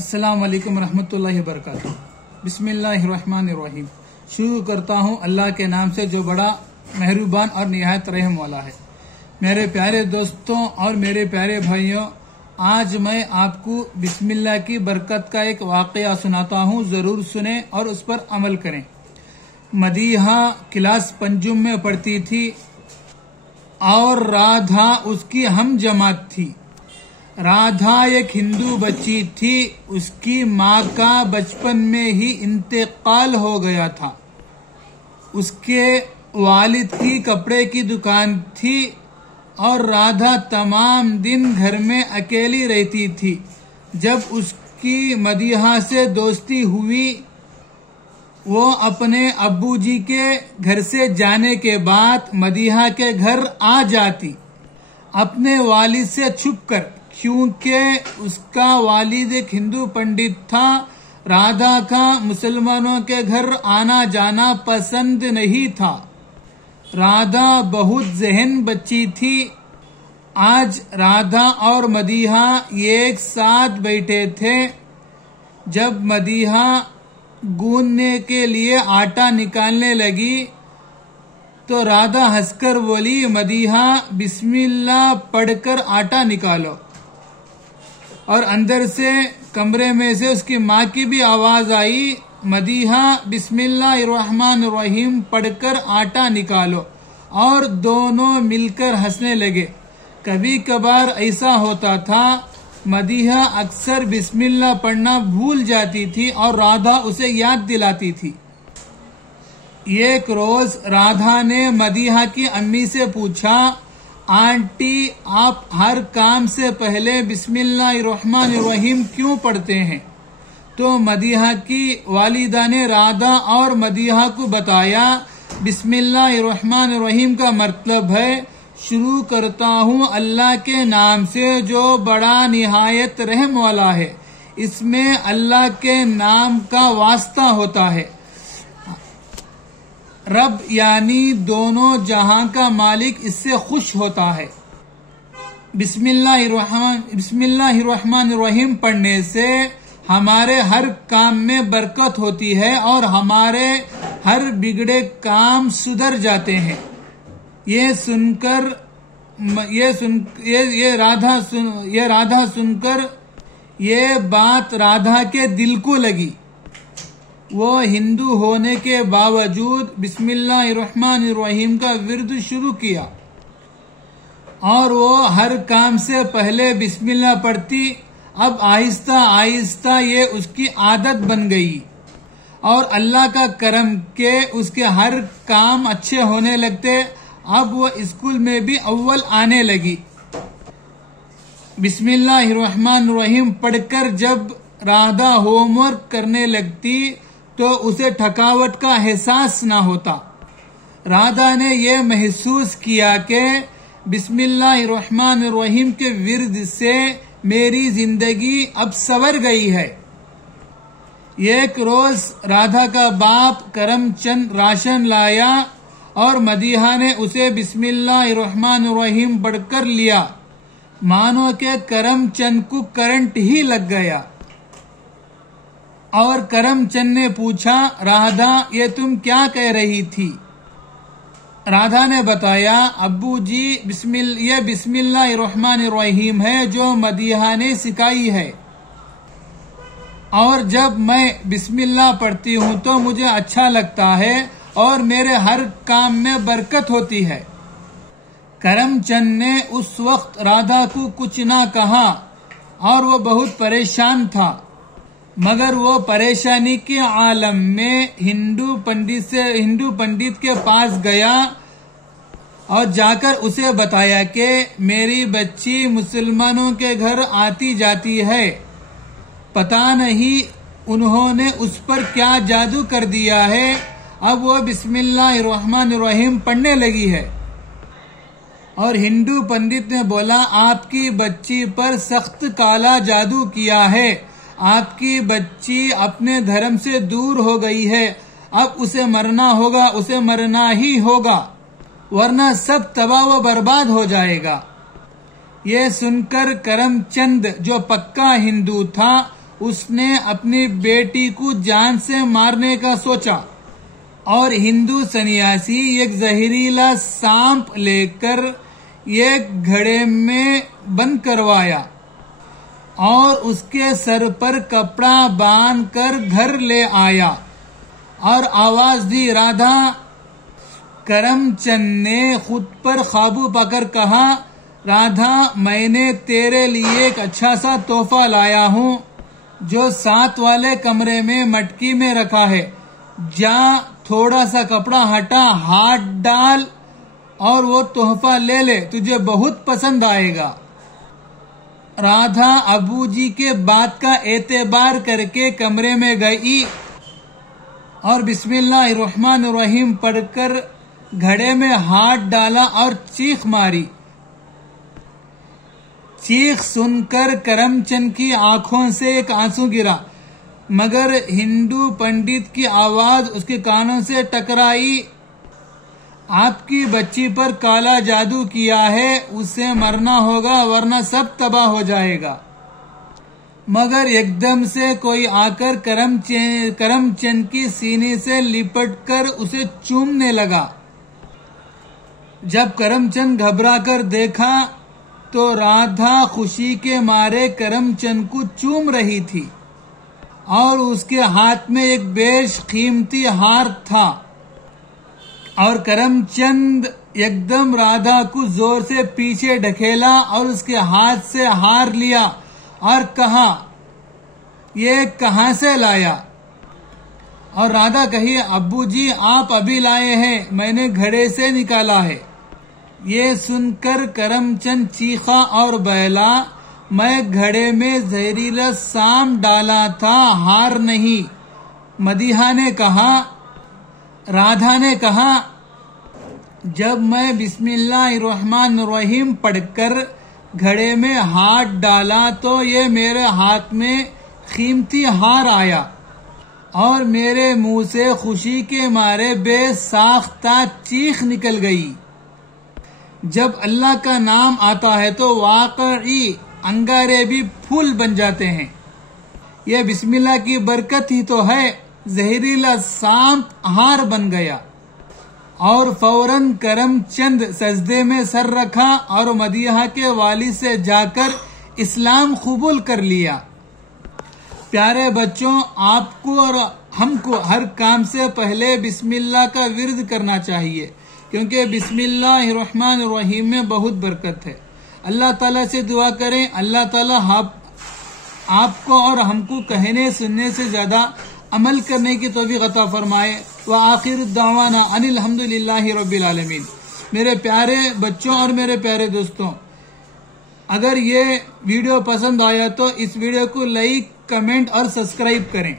अस्सलाम वालेकुम रहमतुल्लाहि व बरकातुहू। बिस्मिल्लाहिर्रहमानिर्रहीम। शुरू करता हूँ अल्लाह के नाम से जो बड़ा मेहरबान और निहायत रहम वाला है। मेरे प्यारे दोस्तों और मेरे प्यारे भाइयों, आज मैं आपको बिस्मिल्लाह की बरकत का एक वाकया सुनाता हूँ। जरूर सुने और उस पर अमल करें। मदीहा क्लास पंजुम में पढ़ती थी और राधा उसकी हम जमात थी। राधा एक हिंदू बच्ची थी। उसकी माँ का बचपन में ही इंतकाल हो गया था। उसके वालिद की कपड़े की दुकान थी और राधा तमाम दिन घर में अकेली रहती थी। जब उसकी मदीहा से दोस्ती हुई, वो अपने अब्बूजी के घर से जाने के बाद मदीहा के घर आ जाती, अपने वालिद से छुपकर, क्योंकि उसका वालिद एक हिंदू पंडित था। राधा का मुसलमानों के घर आना जाना पसंद नहीं था। राधा बहुत ज़हन बच्ची थी। आज राधा और मदीहा एक साथ बैठे थे। जब मदीहा गूंदने के लिए आटा निकालने लगी तो राधा हंसकर बोली, मदीहा बिस्मिल्लाह पढ़कर आटा निकालो। और अंदर से कमरे में से उसकी माँ की भी आवाज आई, मदीहा बिस्मिल्लाहिर्रहमानिर्रहीम पढ़कर आटा निकालो। और दोनों मिलकर हंसने लगे। कभी कभार ऐसा होता था, मदीहा अक्सर बिस्मिल्लाह पढ़ना भूल जाती थी और राधा उसे याद दिलाती थी। एक रोज राधा ने मदीहा की अम्मी से पूछा, आंटी आप हर काम से पहले बिस्मिल्लाहिर्रहमानिर्रहीम क्यों पढ़ते हैं? तो मदीहा की वालिदा ने राधा और मदीहा को बताया, बिस्मिल्लाहिर्रहमानिर्रहीम का मतलब है शुरू करता हूँ अल्लाह के नाम से जो बड़ा निहायत रहम वाला है। इसमें अल्लाह के नाम का वास्ता होता है। रब यानी दोनों जहां का मालिक इससे खुश होता है। बिस्मिल्लाहिर्रहमानिर्रहीम पढ़ने से हमारे हर काम में बरकत होती है और हमारे हर बिगड़े काम सुधर जाते हैं। ये राधा सुनकर ये बात राधा के दिल को लगी। वो हिंदू होने के बावजूद बिस्मिल्लाहिर्रहमानिर्रहीम का विर्द शुरू किया और वो हर काम से पहले बिस्मिल्लाह पढ़ती। अब आहिस्ता आहिस्ता ये उसकी आदत बन गई और अल्लाह का करम के उसके हर काम अच्छे होने लगते। अब वो स्कूल में भी अव्वल आने लगी। बिस्मिल्लाहिर्रहमानिर्रहीम पढ़कर जब राधा होमवर्क करने लगती तो उसे थकावट का एहसास न होता। राधा ने यह महसूस किया कि बिस्मिल्लाहिर्रहमानिर्रहीम के विर्द से मेरी जिंदगी अब संवर गई है। एक रोज राधा का बाप करमचंद राशन लाया और मदीहा ने उसे बिस्मिल्लाहिर्रहमानिर्रहीम पढ़कर लिया। मानो के करमचंद को करंट ही लग गया और करमचंद ने पूछा, राधा ये तुम क्या कह रही थी? राधा ने बताया, अब्बू जी ये बिस्मिल्लाहिर्रहमानिर्रहीम है जो मदीहा ने सिखाई है और जब मैं बिस्मिल्लाह पढ़ती हूँ तो मुझे अच्छा लगता है और मेरे हर काम में बरकत होती है। करमचंद ने उस वक्त राधा को कुछ ना कहा और वो बहुत परेशान था, मगर वो परेशानी के आलम में हिंदू पंडित के पास गया और जाकर उसे बताया कि मेरी बच्ची मुसलमानों के घर आती जाती है। पता नहीं उन्होंने उस पर क्या जादू कर दिया है। अब वो बिस्मिल्लाहिर्रहमानिर्रहीम पढ़ने लगी है। और हिंदू पंडित ने बोला, आपकी बच्ची पर सख्त काला जादू किया है। आपकी बच्ची अपने धर्म से दूर हो गई है। अब उसे मरना होगा, उसे मरना ही होगा, वरना सब तबाह व बर्बाद हो जाएगा। ये सुनकर करमचंद जो पक्का हिंदू था उसने अपनी बेटी को जान से मारने का सोचा और हिंदू सन्यासी एक जहरीला सांप लेकर एक घड़े में बंद करवाया और उसके सर पर कपड़ा बांधकर घर ले आया और आवाज दी। राधा करमचंद ने खुद पर काबू पाकर कहा, राधा मैंने तेरे लिए एक अच्छा सा तोहफा लाया हूँ जो 7 वाले कमरे में मटकी में रखा है। जा थोड़ा सा कपड़ा हटा, हाथ डाल और वो तोहफा ले ले, तुझे बहुत पसंद आएगा। राधा अबूजी के बात का एतबार करके कमरे में गई और बिस्मिल्लाहिर्रहमानिर्रहीम पढ़कर घड़े में हाथ डाला और चीख मारी। चीख सुनकर करमचंद की आंखों से एक आंसू गिरा, मगर हिंदू पंडित की आवाज उसके कानों से टकराई। आपकी बच्ची पर काला जादू किया है, उसे मरना होगा वरना सब तबाह हो जाएगा। मगर एकदम से कोई आकर करमचंद की सीने से लिपटकर उसे चूमने लगा। जब करमचंद घबराकर देखा तो राधा खुशी के मारे करमचंद को चूम रही थी और उसके हाथ में एक बेशकीमती हार था और करमचंद एकदम राधा को जोर से पीछे ढकेला और उसके हाथ से हार लिया और कहा, ये कहां से लाया? और राधा कही, अब्बू जी आप अभी लाए हैं, मैंने घड़े से निकाला है। ये सुनकर करमचंद चीखा और बहला, मैं घड़े में जहरीला सांप डाला था, हार नहीं। मदीहा ने कहा, राधा ने कहा, जब मैं बिस्मिल्लाहिर्रहमानिर्रहीम पढ़कर घड़े में हाथ डाला तो ये मेरे हाथ में कीमती हार आया और मेरे मुंह से खुशी के मारे बेसाख्ता चीख निकल गई। जब अल्लाह का नाम आता है तो वाकई अंगारे भी फूल बन जाते हैं। यह बिस्मिल्लाह की बरकत ही तो है। जहरीला सांप हार बन गया और फौरन करमचंद सजदे में सर रखा और मदीहा के वालिद से जाकर इस्लाम कबूल कर लिया। प्यारे बच्चों, आपको और हमको हर काम से पहले बिस्मिल्लाह का विर्द करना चाहिए, क्योंकि बिस्मिल्लाहिर्रहमानिर्रहीम में बहुत बरकत है। अल्लाह ताला से दुआ करें, अल्लाह ताला आपको और हमको कहने सुनने से ज्यादा अमल करने की तौफीक अता फरमाए। व आखिर दावाना अनिल हम्दुलिल्लाहि रब्बिल आलमीन। मेरे प्यारे बच्चों और मेरे प्यारे दोस्तों, अगर ये वीडियो पसंद आया तो इस वीडियो को लाइक, कमेंट और सब्सक्राइब करें।